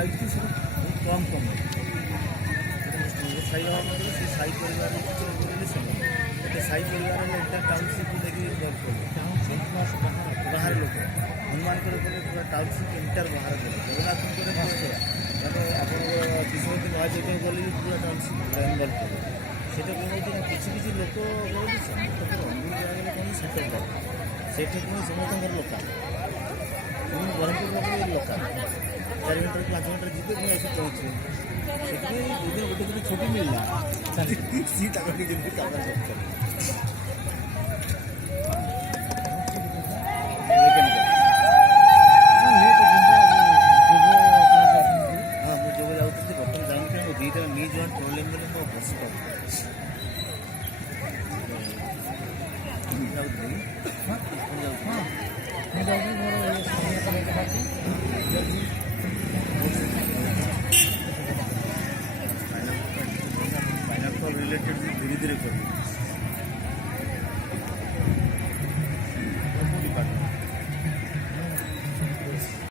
ଲାଗିଛି ସେଟା ବହୁତ କମ୍ ସାଇ ହେବା ମଧ୍ୟରେ ସେ ସାଇ ପରିବାର ଗୋଟେ ସାଇ ପରିବାର ଏଟା ଟାଉନସିପ୍ ନେଇକି ଜବ୍ କଲେ ବାହାର ଲୋକ ହନୁମାନଙ୍କର କଲେ ପୁରା ଟାଉନସିପ୍ ଏଣ୍ଟାର ବାହାର କଲେ ଜଗନ୍ନାଥଙ୍କର ତାପରେ ଆପଣଙ୍କର ବିଶ୍ୱବତୀ ମହାଯଜ୍ଞ ଗଲେ ବି ପୁରା ଟାଉନସିପ୍ ଇନଭଲ୍ଭ କଲେ ସେଟା କ'ଣ ହେଉଛି ନା କିଛି କିଛି ଲୋକ ସମସ୍ତଙ୍କର ଅନୁଗୁଳ ଜାଗାରେ କ'ଣ ସେଟଲ୍ କଲେ ସେଠି କ'ଣ ସମସ୍ତଙ୍କର ଲୋକ ବ୍ରହ୍ମପୁର ଲୋକ 4 घंटे 5 घंटे जीते पुणी आसी पहुँचे ସେଥିପାଇଁ ଗୋଟେ ଦିନ ଛୁଟି ମିଳିଲା ସିଏ ତାଙ୍କ ନିଜେ କାମ କରୁଛନ୍ତି।